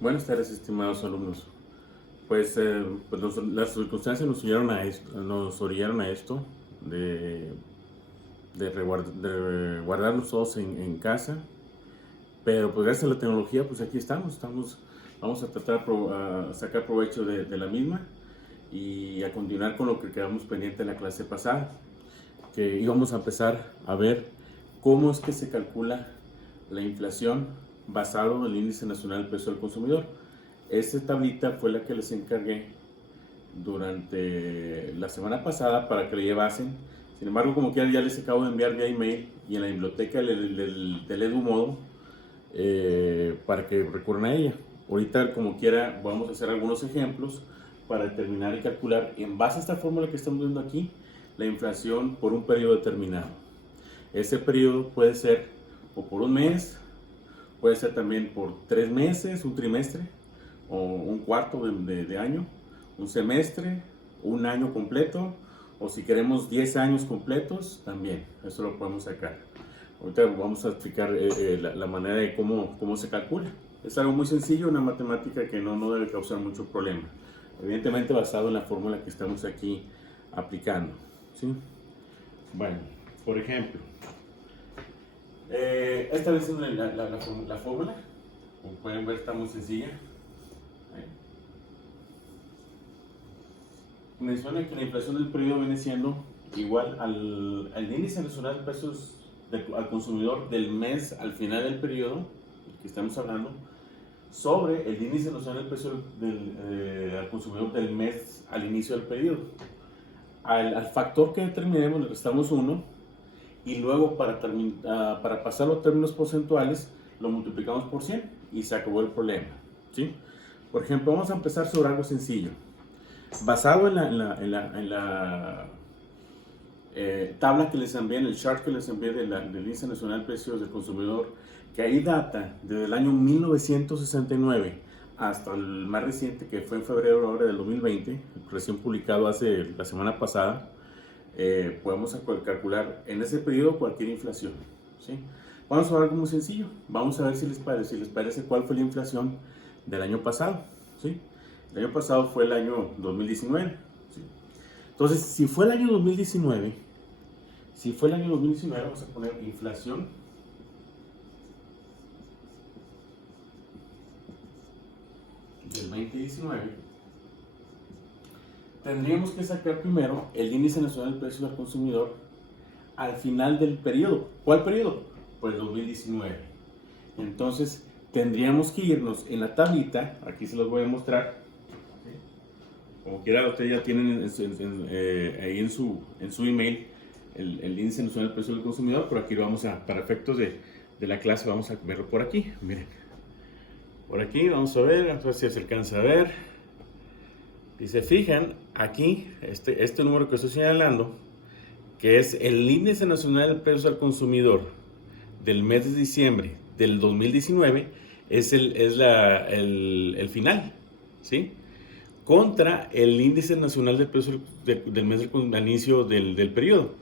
Buenas tardes, estimados alumnos. Las circunstancias nos orillaron a esto de guardarnos todos en casa, pero pues gracias a la tecnología, pues aquí estamos, vamos a tratar a sacar provecho de la misma y a continuar con lo que quedamos pendiente en la clase pasada, que íbamos a empezar a ver cómo es que se calcula la inflación basado en el índice nacional del precio del consumidor. Esta tablita fue la que les encargué durante la semana pasada para que la llevasen. Sin embargo, como quiera, ya les acabo de enviar vía email y en la biblioteca del EduModo para que recurran a ella. Ahorita, como quiera, vamos a hacer algunos ejemplos para determinar y calcular, en base a esta fórmula que estamos viendo aquí, la inflación por un periodo determinado. Ese periodo puede ser o por un mes, puede ser también por 3 meses, un trimestre, o un cuarto de año, un semestre, un año completo, o si queremos 10 años completos, también, eso lo podemos sacar. Ahorita vamos a explicar la manera de cómo se calcula. Es algo muy sencillo, una matemática que no debe causar mucho problema. Evidentemente basado en la fórmula que estamos aquí aplicando, ¿sí? Bueno, por ejemplo, esta vez es la fórmula, como pueden ver está muy sencilla. Menciona que la inflación del periodo viene siendo igual al índice nacional de precios al consumidor del mes al final del periodo que estamos hablando, sobre el índice nacional del precio al consumidor del mes al inicio del periodo. Al factor que determinemos le restamos 1 y luego para pasarlo a términos porcentuales lo multiplicamos por 100 y se acabó el problema, ¿sí? Por ejemplo, vamos a empezar sobre algo sencillo. Basado en la tabla que les envié, en el chart que les envié del índice nacional de precios del consumidor, que ahí data desde el año 1969 hasta el más reciente, que fue en febrero ahora del 2020, recién publicado hace la semana pasada, podemos calcular en ese periodo cualquier inflación, ¿sí? Vamos a ver algo muy sencillo. Vamos a ver si les parece cuál fue la inflación del año pasado, ¿sí? El año pasado fue el año 2019, ¿sí? Entonces, si fue el año 2019, vamos a poner inflación del 2019. Tendríamos que sacar primero el índice nacional de precios al consumidor al final del periodo. ¿Cuál periodo? Pues 2019. Entonces, tendríamos que irnos en la tablita, aquí se los voy a mostrar. Como quiera, ustedes ya tienen ahí en su email el índice nacional del precio del consumidor, pero aquí lo vamos para efectos de la clase, vamos a verlo por aquí. Miren, por aquí vamos a ver si se alcanza a ver. Y se fijan, aquí, este número que estoy señalando, que es el índice nacional del precio al consumidor del mes de diciembre del 2019, es el final, ¿sí? Contra el índice nacional del precio del mes al inicio del periodo.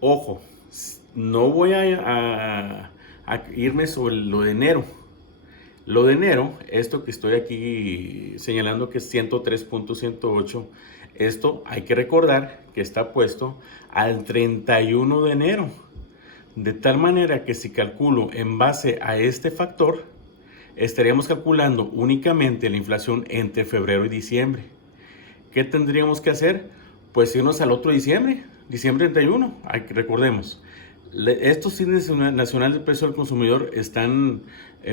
Ojo, no voy a irme sobre lo de enero. Lo de enero, esto que estoy aquí señalando que es 103.108, esto hay que recordar que está puesto al 31 de enero. De tal manera que si calculo en base a este factor, estaríamos calculando únicamente la inflación entre febrero y diciembre. ¿Qué tendríamos que hacer? Pues irnos al otro diciembre, diciembre 31. Recordemos, estos índices nacionales del precio al consumidor están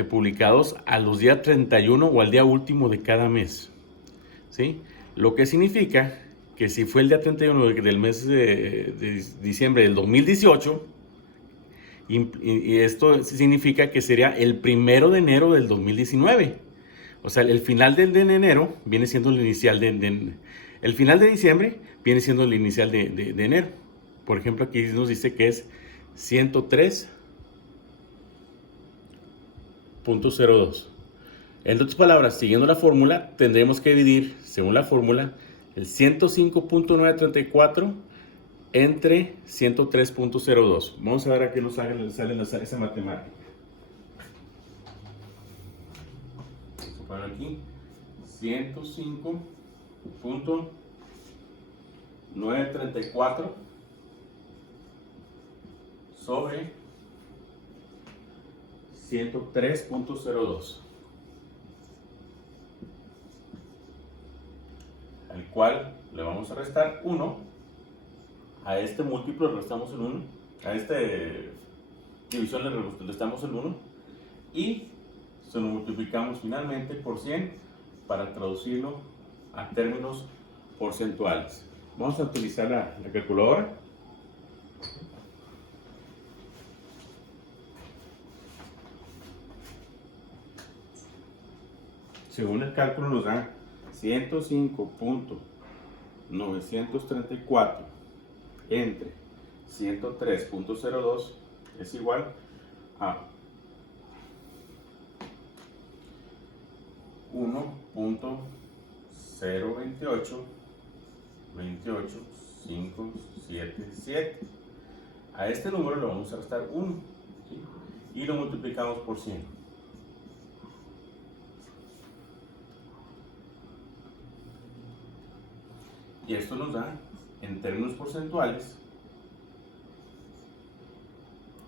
publicados a los días 31 o al día último de cada mes, ¿sí? Lo que significa que si fue el día 31 del mes de diciembre del 2018, y esto significa que sería el 1 de enero del 2019. O sea, el final de enero viene siendo el inicial el final de diciembre viene siendo el inicial de enero. Por ejemplo, aquí nos dice que es 103.02. En otras palabras, siguiendo la fórmula, tendremos que dividir, según la fórmula, el 105.934 entre 103.02. Vamos a ver a qué nos sale esa matemática. poner aquí 105.934 sobre 103.02, al cual le vamos a restar 1. A este múltiplo le restamos el 1. A esta división le restamos el 1. Y se lo multiplicamos finalmente por 100 para traducirlo a términos porcentuales. Vamos a utilizar la calculadora. Según el cálculo nos da 105.934 entre 103.02 es igual a 1.028577. A este número le vamos a restar 1, ¿sí? Y lo multiplicamos por 100. Y esto nos da, en términos porcentuales,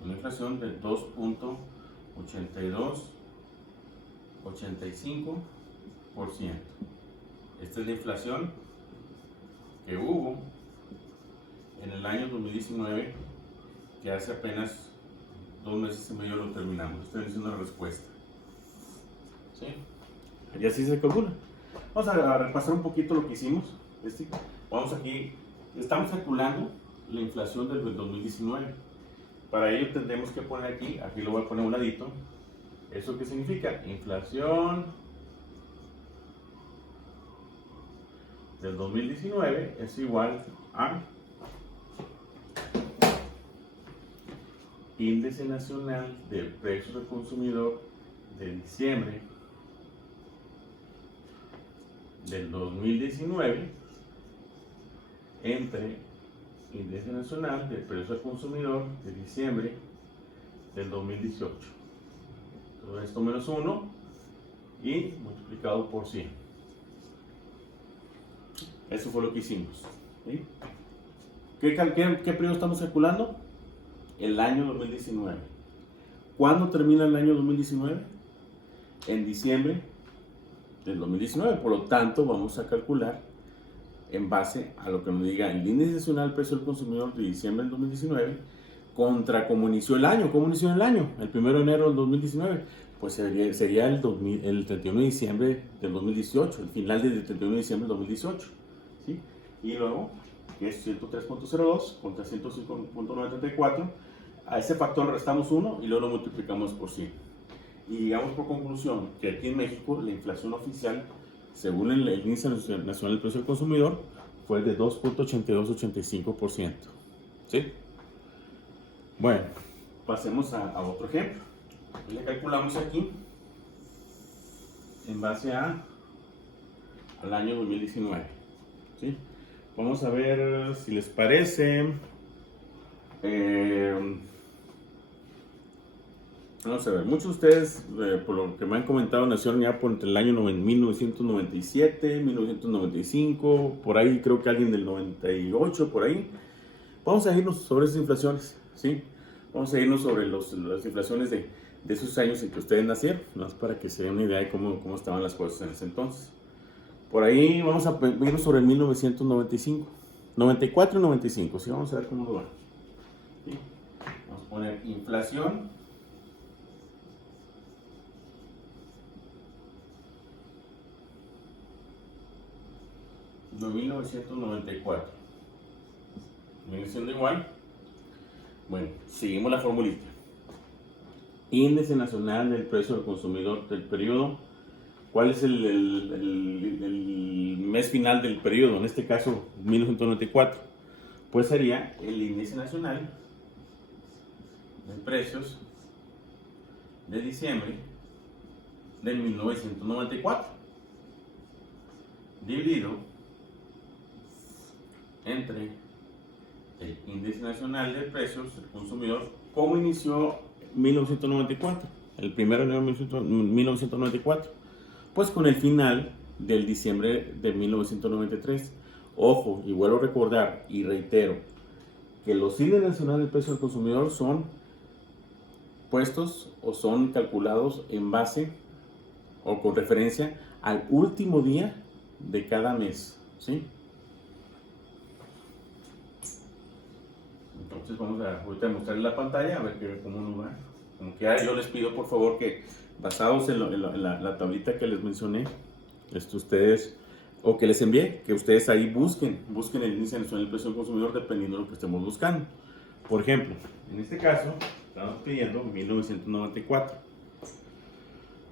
una inflación de 2.8285%. Esta es la inflación que hubo en el año 2019, que hace apenas 2 meses y medio lo terminamos. Estoy diciendo la respuesta. ¿Sí? Y así se calcula. Vamos a repasar un poquito lo que hicimos. Vamos aquí, estamos calculando la inflación del 2019. Para ello tendremos que poner aquí lo voy a poner a un ladito. ¿Eso qué significa? Inflación del 2019 es igual a Índice Nacional de Precios del Consumidor de diciembre del 2019 entre Índice Nacional de Precios al Consumidor de diciembre del 2018. Todo esto menos 1 y multiplicado por 100. Eso fue lo que hicimos. ¿Sí? ¿Qué periodo estamos calculando? El año 2019. ¿Cuándo termina el año 2019? En diciembre del 2019. Por lo tanto, vamos a calcular en base a lo que nos diga el Índice Nacional del Precio del Consumidor de diciembre del 2019 contra cómo inició el año. ¿Cómo inició el año? El 1 de enero del 2019. Pues sería el 31 de diciembre del 2018, el final del 31 de diciembre del 2018. ¿Sí? Y luego, que es 103.02 contra 105.934, a ese factor le restamos 1 y luego lo multiplicamos por 100. Y digamos por conclusión que aquí en México la inflación oficial, según el Índice Nacional del Precio del Consumidor, fue de 2.8285%. ¿Sí? Bueno, pasemos a otro ejemplo. Le calculamos aquí en base al año 2019. ¿Sí? Vamos a ver si les parece. Vamos a ver, muchos de ustedes, por lo que me han comentado, nacieron ya por entre el año 1997, 1995, por ahí creo que alguien del 98, por ahí. Vamos a irnos sobre esas inflaciones, ¿sí? Vamos a irnos sobre las inflaciones de esos años en que ustedes nacieron, más para que se den una idea de cómo estaban las cosas en ese entonces. Por ahí vamos a irnos sobre el 1995, 94 y 95, ¿sí? Vamos a ver cómo lo van. ¿Sí? Vamos a poner inflación de 1994. ¿Viene siendo igual? Bueno, seguimos la formulita. Índice Nacional del Precio del Consumidor del periodo. ¿Cuál es el mes final del periodo? En este caso, 1994. Pues sería el Índice Nacional de Precios de diciembre de 1994 dividido entre el Índice Nacional de Precios del Consumidor. ¿Cómo inició 1994? El 1 de enero de 1994. pues con el final del diciembre de 1993. Ojo, y vuelvo a recordar y reitero que los índices nacionales del precio del consumidor son puestos o son calculados en base o con referencia al último día de cada mes, ¿sí? Entonces vamos a ahorita mostrarles la pantalla a ver cómo nos va. Como que yo les pido por favor que basados en la tablita que les mencioné, ustedes, o que les envié, que ustedes ahí busquen el índice nacional del precio del consumidor dependiendo de lo que estemos buscando. Por ejemplo, en este caso, estamos pidiendo 1994.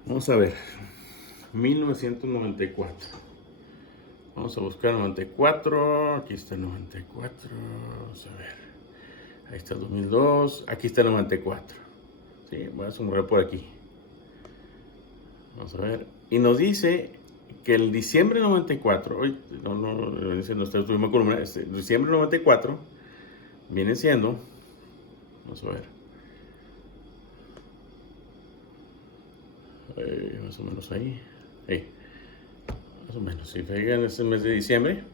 Vamos a ver, 1994. Vamos a buscar 94, aquí está el 94, vamos a ver. Ahí está el 2002, aquí está el 94. Sí, voy a sumar por aquí. Vamos a ver. Y nos dice que el diciembre 94, diciembre 94 viene siendo, vamos a ver, más o menos ahí, más o menos, si fijan, es el mes de diciembre,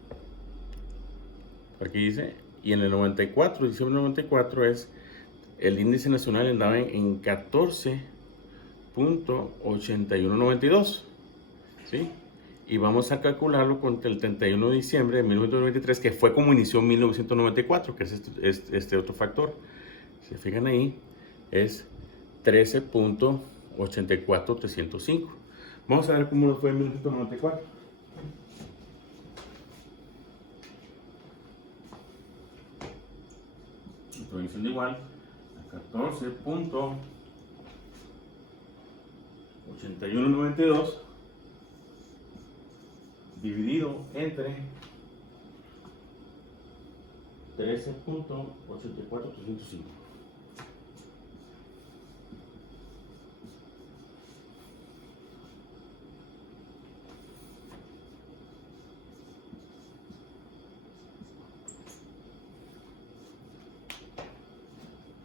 aquí dice, y en el 94, diciembre 94 es, el índice nacional andaba en 14.8192, ¿sí? Y vamos a calcularlo contra el 31 de diciembre de 1993, que fue como inició 1994, que es este otro factor. Si se fijan ahí, es 13.84305. Vamos a ver cómo nos fue en 1994. Introducción igual a 14.8192 dividido entre 13.84305.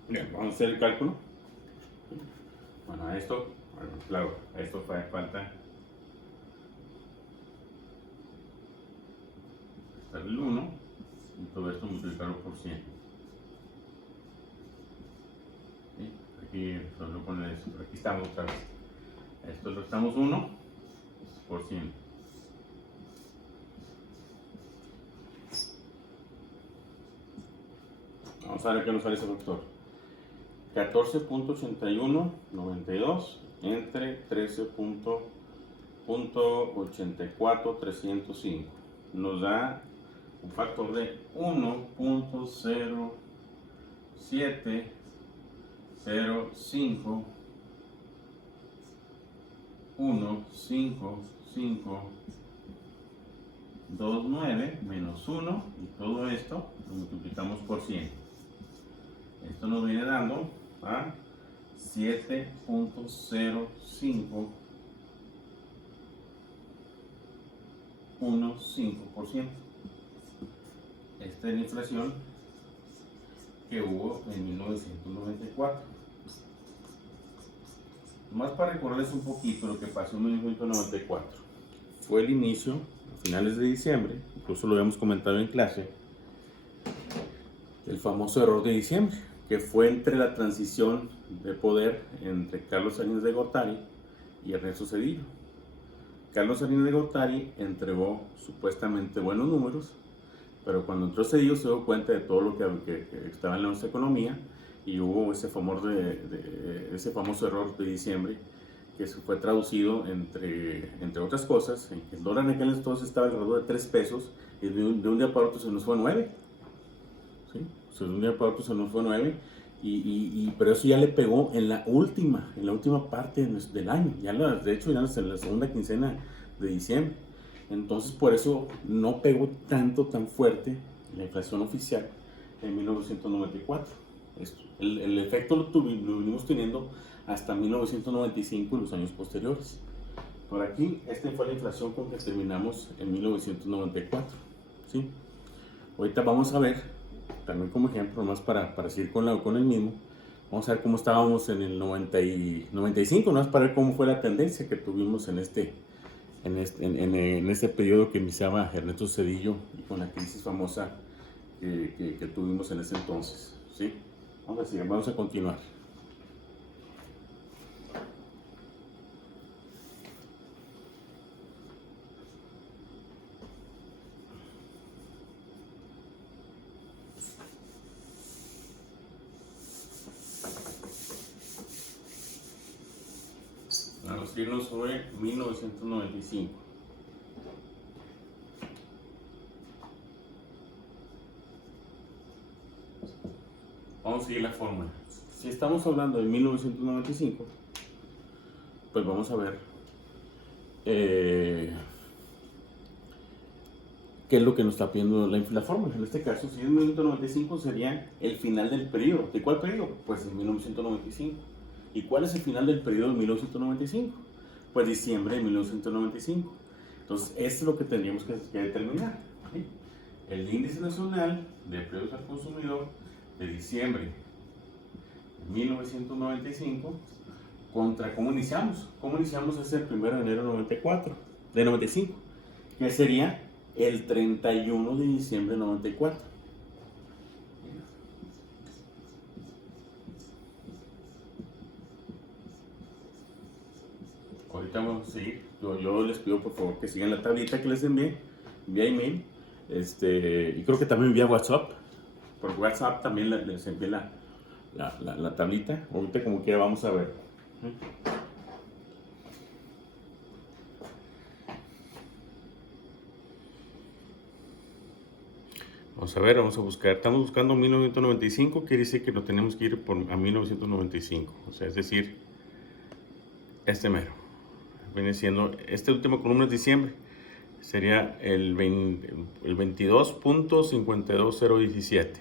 Bien, vamos a hacer el cálculo. Bueno, a esto, claro, a esto falta el 1 y todo esto multiplicarlo por 100. ¿Sí? Aquí solo poner eso, pero aquí estamos otra vez. Esto lo estamos 1 por 100. Vamos a ver qué nos sale ese factor. 14.8192 entre 13.84305 nos da un factor de 1.0751529 menos 1 y todo esto lo multiplicamos por 100. Esto nos viene dando a 7.0515%. Esta es la inflación que hubo en 1994. Más para recordarles un poquito lo que pasó en 1994. Fue el inicio, a finales de diciembre, incluso lo habíamos comentado en clase, el famoso error de diciembre, que fue entre la transición de poder entre Carlos Salinas de Gortari y Ernesto Zedillo. Carlos Salinas de Gortari entregó supuestamente buenos números, pero cuando entró Zedillo se dio cuenta de todo lo que estaba en la nuestra economía y hubo ese famoso error de diciembre que se fue traducido entre otras cosas, en que el dólar en aquel entonces estaba alrededor de 3 pesos y de un día para otro se nos fue a 9. ¿Sí? O sea, de un día para otro se nos fue a 9, pero eso ya le pegó en la última parte del año, de hecho ya en la segunda quincena de diciembre. Entonces por eso no pegó tan fuerte la inflación oficial en 1994. El efecto lo venimos teniendo hasta 1995 y los años posteriores. Por aquí, esta fue la inflación con que terminamos en 1994. ¿Sí? Ahorita vamos a ver, también como ejemplo, nomás para seguir con el mismo, vamos a ver cómo estábamos en el 95, nomás para ver cómo fue la tendencia que tuvimos en este en este periodo que iniciaba Ernesto Zedillo y con la crisis famosa que tuvimos en ese entonces, ¿sí? Vamos a continuar. Vamos a irnos sobre 1995. Vamos a seguir la fórmula. Si estamos hablando de 1995, pues vamos a ver qué es lo que nos está pidiendo la fórmula. En este caso, si es 1995, sería el final del periodo. ¿De cuál periodo? Pues en 1995. ¿Y cuál es el final del periodo de 1995? Pues diciembre de 1995. Entonces, esto es lo que tendríamos que determinar, ¿sí? El índice nacional de precios al consumidor de diciembre de 1995 contra cómo iniciamos. ¿Cómo iniciamos? Es el 1 de enero de 95, que sería el 31 de diciembre de 94. Ahorita vamos a seguir. Yo les pido por favor que sigan la tablita que les envié vía email. Y creo que también vía WhatsApp. Por WhatsApp también les envié la tablita. Ahorita como quiera vamos a ver. Vamos a ver, vamos a buscar. Estamos buscando 1995, quiere decir que nos tenemos que ir a 1995. O sea, es decir, este mero. Viene siendo, esta última columna es diciembre. Sería el 22.52017,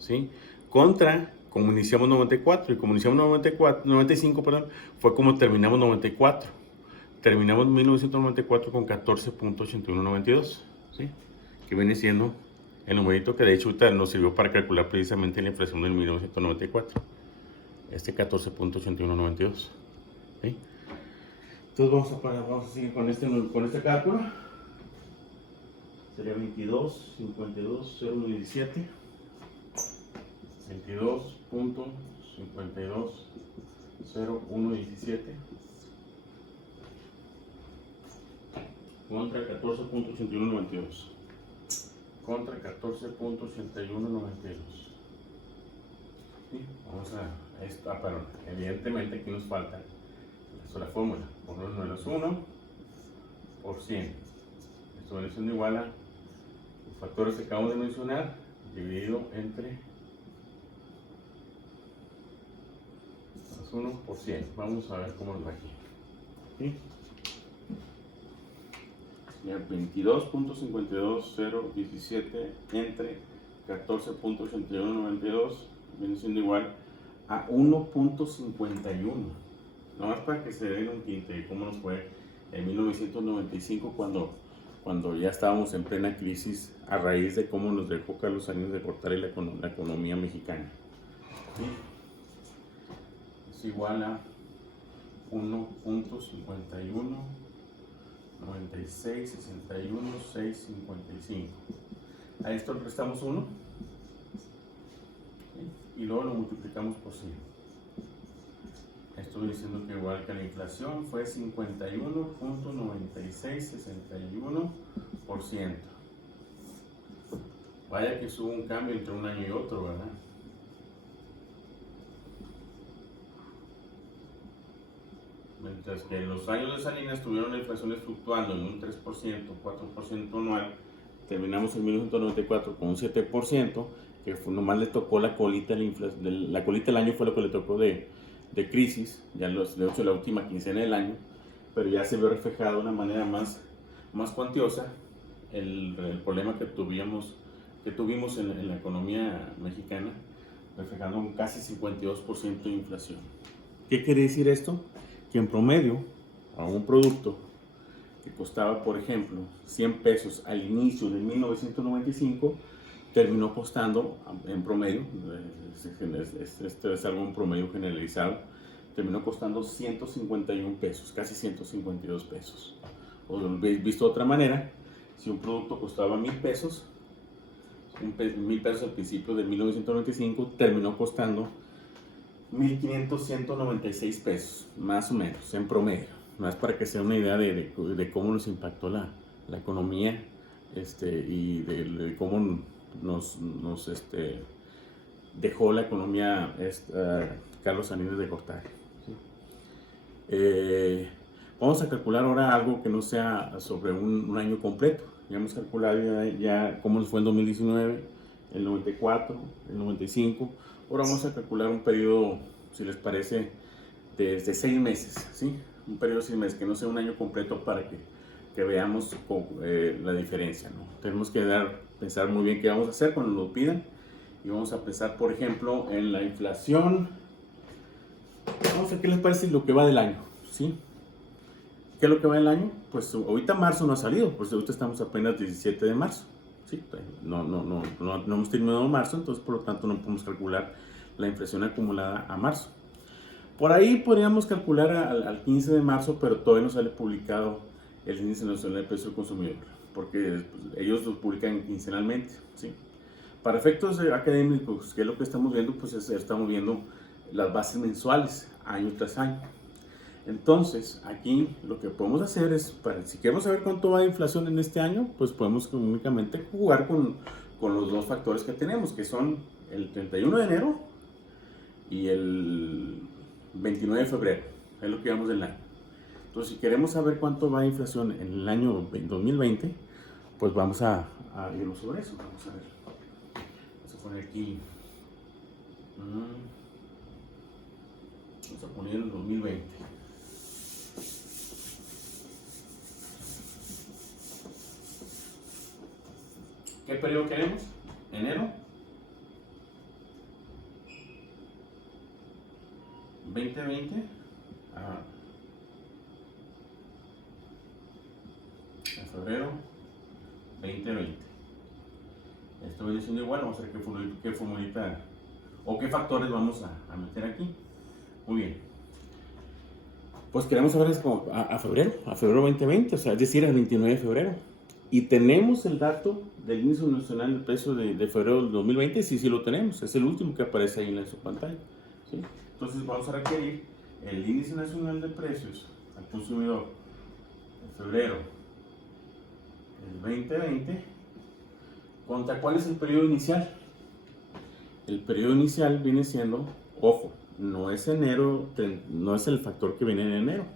¿sí? Contra, como iniciamos 94, y como iniciamos 95, perdón, fue como terminamos 94. Terminamos 1994 con 14.8192, ¿sí? Que viene siendo el numerito que de hecho nos sirvió para calcular precisamente la inflación del 1994. Este 14.8192, ¿sí? Entonces vamos a seguir con este cálculo. Sería 22.52.0117. 22.52.0117 contra 14.8192 contra 14.8192. ¿Sí? Vamos a esto, perdón, evidentemente aquí nos falta la fórmula, por 1 menos 1 por 100. Esto viene siendo igual a los factores que acabamos de mencionar dividido entre 1 por 100. Vamos a ver cómo nos va aquí. ¿Sí? 22.52017 entre 14.8192 viene siendo igual a 1.51. Nada más para que se den un tinte de cómo nos fue en 1995 cuando ya estábamos en plena crisis a raíz de cómo nos dejó Carlos Salinas de Gortari la economía mexicana. ¿Sí? Es igual a 1.51 96, 61, 6, 55. A esto le restamos 1, ¿sí? Y luego lo multiplicamos por 100. Esto viene diciendo que igual que la inflación fue 51.9661%. Vaya que hubo un cambio entre un año y otro, ¿verdad? Mientras que en los años de Salinas tuvieron la inflación fluctuando en un 3%, 4% anual, terminamos en 1994 con un 7%, que nomás le tocó la colita, la colita del año fue lo que le tocó de crisis, ya de hecho la última quincena del año, pero ya se vio reflejado de una manera más cuantiosa el problema que tuvimos en la economía mexicana, reflejando un casi 52% de inflación. ¿Qué quiere decir esto? Que en promedio a un producto que costaba, por ejemplo, 100 pesos al inicio de 1995, terminó costando en promedio, esto es algo en promedio generalizado, terminó costando 151 pesos, casi 152 pesos. o visto de otra manera, si un producto costaba 1,000 pesos, 1,000 pesos al principio de 1995, terminó costando 1,196 pesos, más o menos, en promedio. Más para que sea una idea de cómo nos impactó la economía y de cómo nos dejó la economía Carlos Salinas de Gortari. ¿Sí? Vamos a calcular ahora algo que no sea sobre un año completo. Ya hemos calculado ya cómo nos fue en 2019, el 94, el 95. Ahora vamos a calcular un periodo, si les parece, de 6 meses, ¿sí? Un periodo de 6 meses, que no sea un año completo para que veamos la diferencia, ¿no? Tenemos que pensar muy bien qué vamos a hacer cuando nos lo pidan. Y vamos a pensar, por ejemplo, en la inflación. Vamos a ver qué les parece lo que va del año, ¿sí? ¿Qué es lo que va del año? Pues ahorita marzo no ha salido, pues ahorita estamos apenas 17 de marzo, ¿sí? No hemos terminado marzo, entonces por lo tanto no podemos calcular la inflación acumulada a marzo. Por ahí podríamos calcular al 15 de marzo, pero todavía no sale publicado el índice nacional de precio del consumidor, porque ellos lo publican quincenalmente, ¿sí? Para efectos académicos, ¿qué es lo que estamos viendo? Pues estamos viendo las bases mensuales, año tras año. Entonces, aquí lo que podemos hacer es, si queremos saber cuánto va de inflación en este año, pues podemos únicamente jugar con los dos factores que tenemos, que son el 31 de enero y el 29 de febrero, es lo que llevamos del año. Entonces, si queremos saber cuánto va de inflación en el año 2020, pues vamos a irnos sobre eso. Vamos a ver. Vamos a poner aquí. Vamos a poner el 2020. ¿Qué periodo queremos? Enero 2020 a febrero 2020. Esto viene siendo igual. Vamos a ver qué formulita o qué factores vamos a meter aquí. Muy bien. Pues queremos saber como a febrero 2020, o sea, es decir, el 29 de febrero. Y tenemos el dato del índice nacional del precio de febrero del 2020, sí lo tenemos, es el último que aparece ahí en su pantalla, ¿sí? Entonces vamos a requerir el índice nacional de precios al consumidor de febrero del 2020, ¿contra cuál es el periodo inicial? El periodo inicial viene siendo, ojo, no es enero, no es el factor que viene en enero,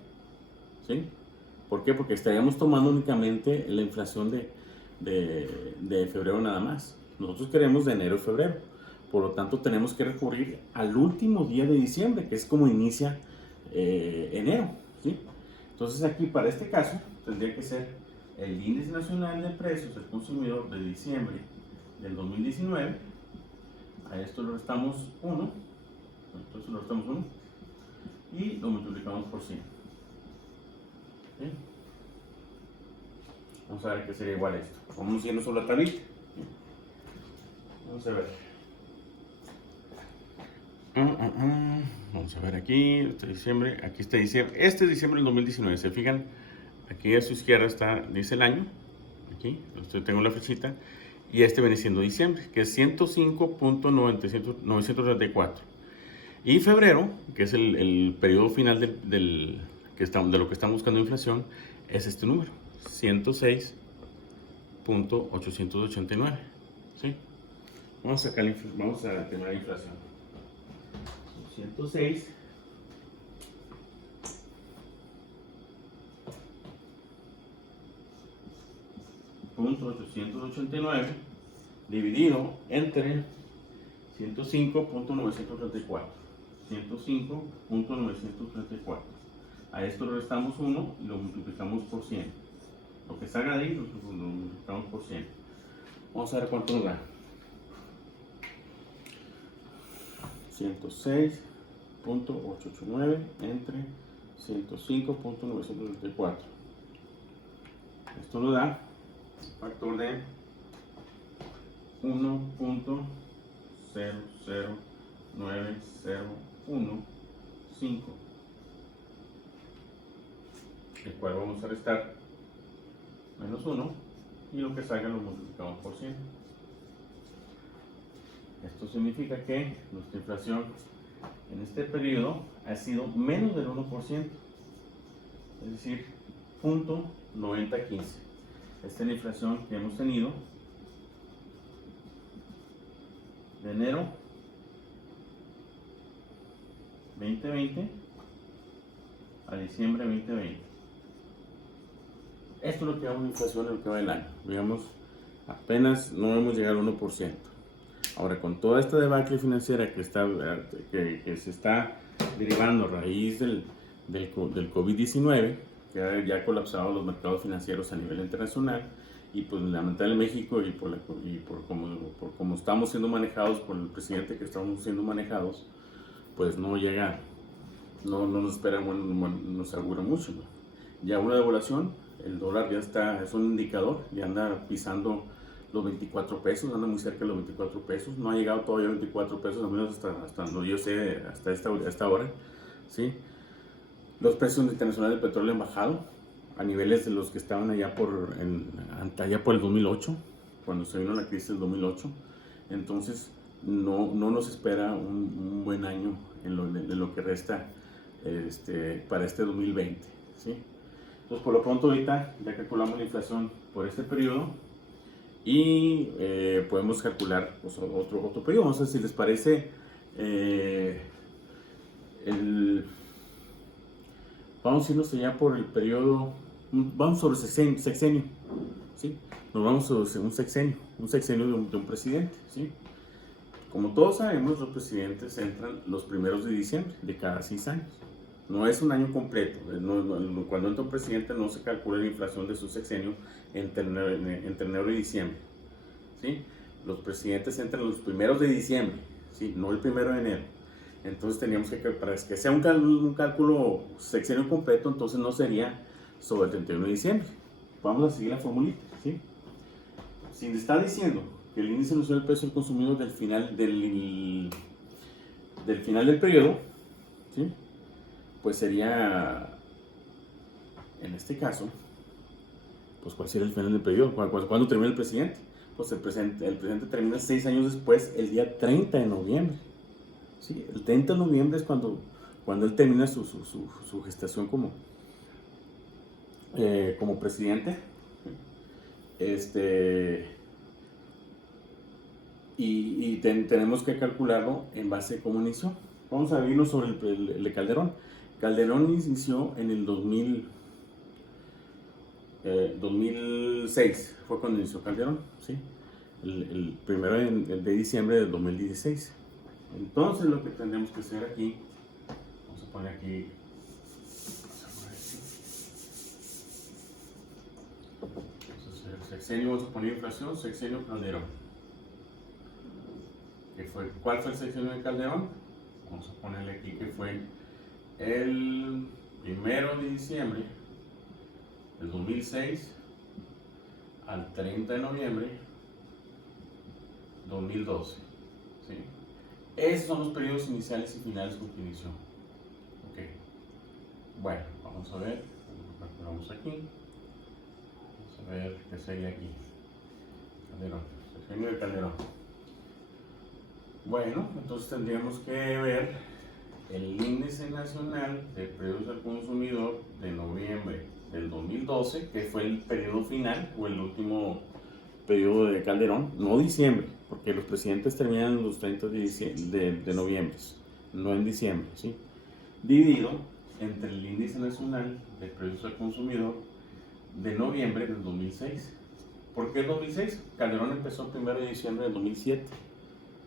¿sí? ¿Por qué? Porque estaríamos tomando únicamente la inflación de febrero nada más. Nosotros queremos de enero a febrero. Por lo tanto, tenemos que recurrir al último día de diciembre, que es como inicia enero, ¿sí? Entonces aquí, para este caso, tendría que ser el índice nacional de precios del consumidor de diciembre del 2019. A esto le restamos 1. Entonces le restamos 1 y lo multiplicamos por 100. ¿Sí? Vamos a ver qué sería igual a esto. Vamos yendo sobre la tablita. Vamos a ver. Vamos a ver aquí. Este diciembre. Aquí está diciembre. Este es diciembre del 2019. ¿Se fijan? Aquí a su izquierda dice el año. Aquí tengo la flechita. Y este viene siendo diciembre, que es 105.934. Y febrero, que es el periodo final de lo que estamos buscando inflación, es este número, 106.889. ¿Sí? Vamos a tener la inflación. 106.889 dividido entre 105.934. 105.934. A esto le restamos 1 y lo multiplicamos por 100. Lo que salga de ahí lo multiplicamos por 100. Vamos a ver cuánto nos da. 106.889 entre 105.934. Esto nos da un factor de 1.009015, el cual vamos a restar menos 1, y lo que salga lo multiplicamos por 100. Esto significa que nuestra inflación en este periodo ha sido menos del 1%, es decir, 0.9015. Esta es la inflación que hemos tenido de enero 2020 a diciembre 2020. Esto es lo que llamamos inflación en lo que va del año. Digamos, apenas no hemos llegado al 1%. Ahora, con toda esta debacle financiera que se está derivando a raíz del COVID-19, que ya ha colapsado los mercados financieros a nivel internacional, y pues lamentablemente México, y por cómo estamos siendo manejados por el presidente que estamos siendo manejados, pues no llega, no nos espera, nos augura mucho, ¿no? Ya una devaluación, el dólar ya está, es un indicador, ya anda pisando los 24 pesos, anda muy cerca de los 24 pesos, no ha llegado todavía a 24 pesos, al menos hasta donde yo sé, hasta esta hora, ¿sí? Los precios internacionales del petróleo han bajado a niveles de los que estaban allá por el 2008, cuando se vino la crisis del 2008. Entonces no nos espera un buen año en lo que resta para este 2020, ¿sí? Entonces, por lo pronto ahorita ya calculamos la inflación por este periodo, y podemos calcular pues, otro periodo. Vamos a ver si les parece. Vamos a irnos allá por el periodo, vamos sobre sexenio, ¿sí? Nos vamos sobre un sexenio de un presidente, ¿sí? Como todos sabemos, los presidentes entran los primeros de diciembre de cada 6 años. No es un año completo. Cuando entra un presidente no se calcula la inflación de su sexenio entre enero y diciembre, ¿sí? Los presidentes entran los primeros de diciembre, ¿sí? No el 1 de enero. Entonces teníamos para que sea un cálculo sexenio completo, entonces no sería sobre el 31 de diciembre. Vamos a seguir la formulita, ¿sí? Si le está diciendo que el índice nacional del precio del consumidor del final del periodo, ¿sí? Pues sería, en este caso, pues ¿cuál sería el final del periodo? ¿Cuándo termina el presidente? Pues el presidente termina 6 años después, el día 30 de noviembre. ¿Sí? El 30 de noviembre es cuando él termina su gestación como presidente. Tenemos que calcularlo en base a cómo inició. Vamos a irnos sobre el de Calderón. Calderón inició en el 2006, fue cuando inició Calderón, ¿sí? El 1 de diciembre del 2016. Entonces lo que tendremos que hacer aquí, vamos a poner aquí, sexenio, vamos a poner inflación, sexenio Calderón. ¿Cuál fue el sexenio de Calderón? Vamos a ponerle aquí que fue el 1 de diciembre del 2006 al 30 de noviembre 2012, ¿sí? Esos son los periodos iniciales y finales con que inició. Ok. Bueno, vamos a ver. Calculamos aquí. Vamos a ver qué sería aquí. Calderón. Sexenio de Calderón. Bueno, entonces tendríamos que ver el índice nacional de precios al consumidor de noviembre del 2012, que fue el periodo final o el último periodo de Calderón, no diciembre, porque los presidentes terminan los 30 de noviembre, no en diciembre, ¿sí? Dividido entre el índice nacional de precios al consumidor de noviembre del 2006. ¿Por qué el 2006? Calderón empezó el 1 de diciembre del 2007,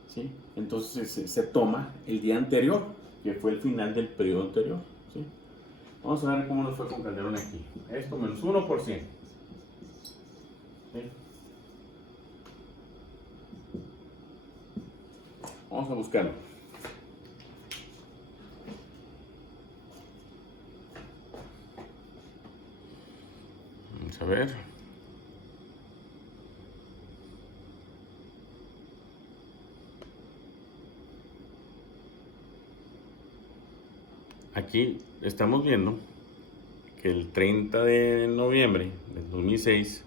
¿sí? Entonces se toma el día anterior, que fue el final del periodo anterior, ¿sí? Vamos a ver cómo nos fue con Calderón aquí. Esto menos 1%, ¿sí? Vamos a buscarlo. Vamos a ver. Aquí estamos viendo que el 30 de noviembre del 2006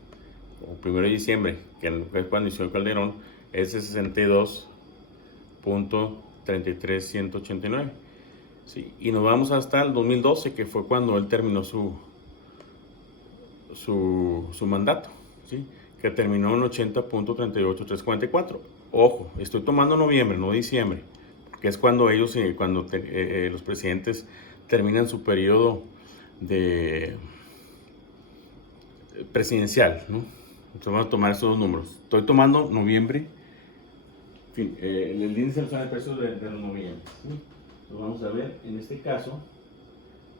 o 1 de diciembre, que es cuando inició Calderón, es de 62.33189. Sí, y nos vamos hasta el 2012, que fue cuando él terminó su mandato, ¿sí? Que terminó en 80.38344. Ojo, estoy tomando noviembre, no diciembre, porque es cuando ellos, los presidentes terminan su periodo de presidencial, ¿no? Entonces vamos a tomar esos dos números. Estoy tomando noviembre, en fin, el índice nacional de precios de noviembre, ¿sí? Entonces vamos a ver, en este caso,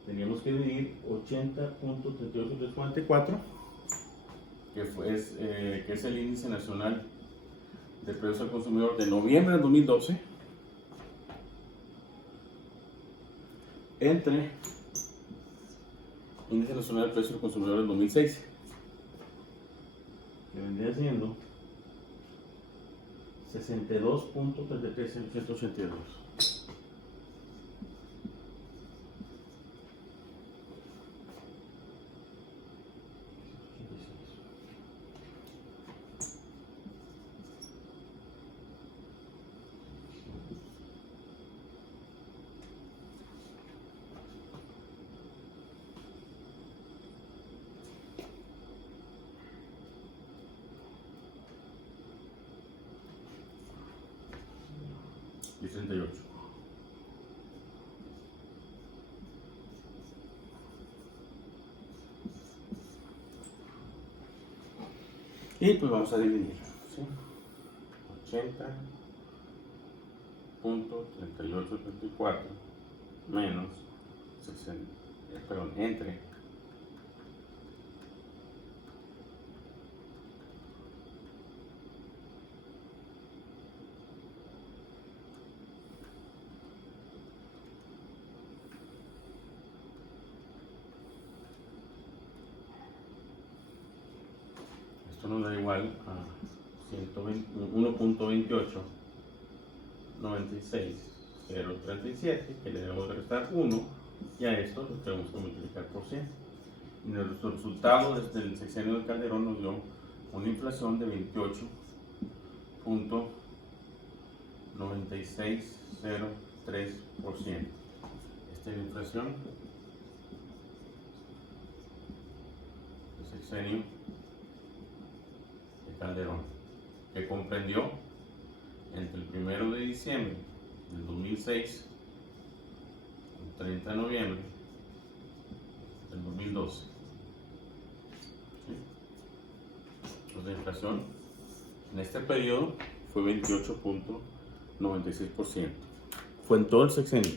teníamos que dividir 80.38344, que es el índice nacional de precios al consumidor de noviembre del 2012, entre índice nacional de precios al consumidor del 2006, que vendría siendo 62.33182. Y 38. Y pues vamos a dividir, ¿sí? 80.3834 menos 60, entre esto nos da igual a 1.28 96.037, que le debemos de restar 1, y a esto lo tenemos que multiplicar por 100. Y nuestro resultado desde el sexenio de Calderón nos dio una inflación de 28.9603%. Esta es la inflación del sexenio de Calderón, que comprendió entre el 1 de diciembre del 2006 y el 30 de noviembre del 2012. ¿Sí? Entonces la inflación en este periodo fue 28.96%. Fue en todo el sexenio.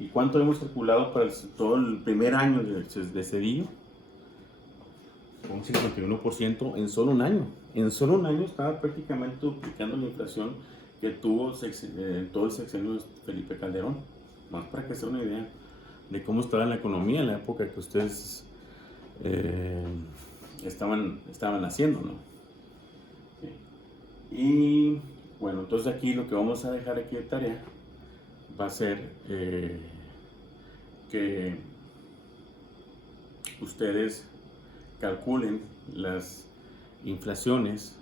¿Y cuánto hemos calculado para todo el primer año de Cedillo? Un 51% en solo un año. En solo un año estaba prácticamente duplicando la inflación que tuvo todo el sexenio de Felipe Calderón. Más para que se den una idea de cómo estaba la economía en la época que ustedes estaban haciendo, ¿no? Sí. Y bueno, entonces aquí lo que vamos a dejar aquí de tarea va a ser que ustedes calculen las inflaciones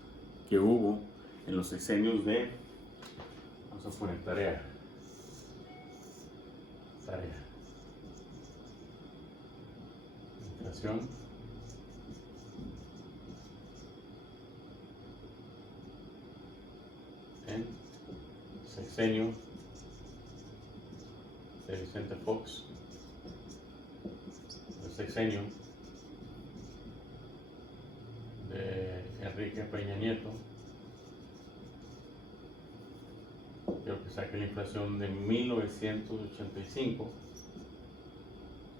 que hubo en los sexenios de, vamos a poner tarea, inflación en sexenio de Vicente Fox, el sexenio de Enrique Peña Nieto. Creo que saque la inflación de 1985,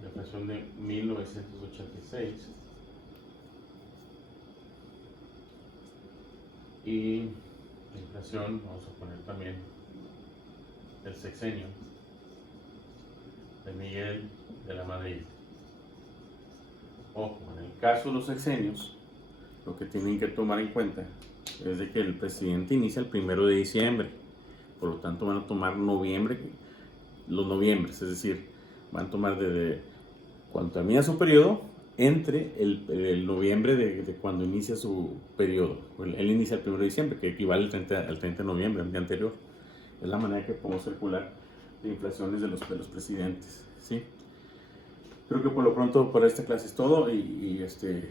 la inflación de 1986 y la inflación, vamos a poner también del sexenio de Miguel de la Madrid. Ojo, en el caso de los sexenios, lo que tienen que tomar en cuenta es de que el presidente inicia el 1 de diciembre, por lo tanto van a tomar los noviembres, es decir, van a tomar desde cuando termina su periodo, entre el noviembre de cuando inicia su periodo. Él inicia el 1 de diciembre, que equivale al 30 de noviembre, el día anterior. Es la manera que podemos calcular las inflaciones de los presidentes, ¿sí? Creo que por lo pronto para esta clase es todo y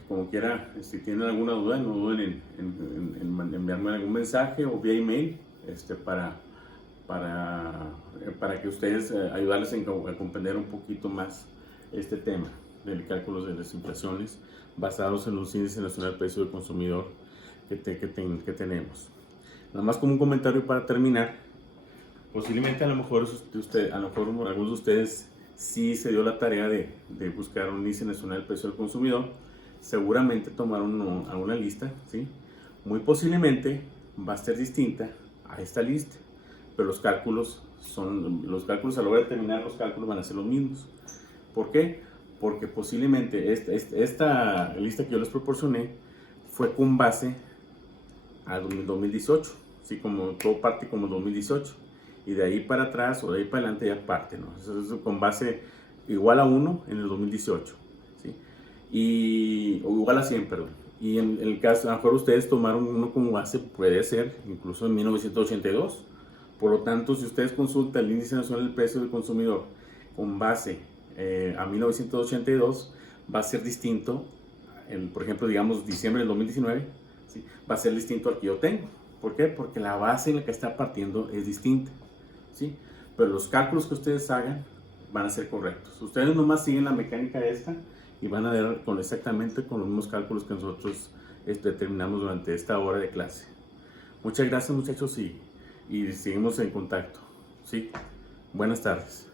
como quiera, si tienen alguna duda, no duden en enviarme algún mensaje o vía email para que ustedes ayudarles a comprender un poquito más este tema del cálculo de las inflaciones basados en los índices nacional de precio del consumidor que tenemos. Nada más como un comentario para terminar, posiblemente a lo mejor algunos de ustedes sí se dio la tarea de buscar un índice nacional del precio del consumidor, seguramente tomaron alguna lista, ¿sí? Muy posiblemente va a ser distinta a esta lista, pero los cálculos a la hora de terminar los cálculos van a ser los mismos. ¿Por qué? Porque posiblemente esta lista que yo les proporcioné fue con base a 2018, ¿sí? Como todo parte como 2018. Y de ahí para atrás o de ahí para adelante ya parte, ¿no? Eso es con base igual a 1 en el 2018, ¿sí? O igual a 100, perdón. Y en el caso, a lo mejor ustedes tomaron uno como base, puede ser incluso en 1982. Por lo tanto, si ustedes consultan el índice nacional del precio del consumidor con base a 1982, va a ser distinto, por ejemplo, digamos diciembre del 2019, ¿sí? Va a ser distinto al que yo tengo. ¿Por qué? Porque la base en la que está partiendo es distinta, ¿sí? Pero los cálculos que ustedes hagan van a ser correctos. Ustedes nomás siguen la mecánica esta y van a ver exactamente con los mismos cálculos que nosotros determinamos durante esta hora de clase. Muchas gracias, muchachos, y seguimos en contacto, ¿sí? Buenas tardes.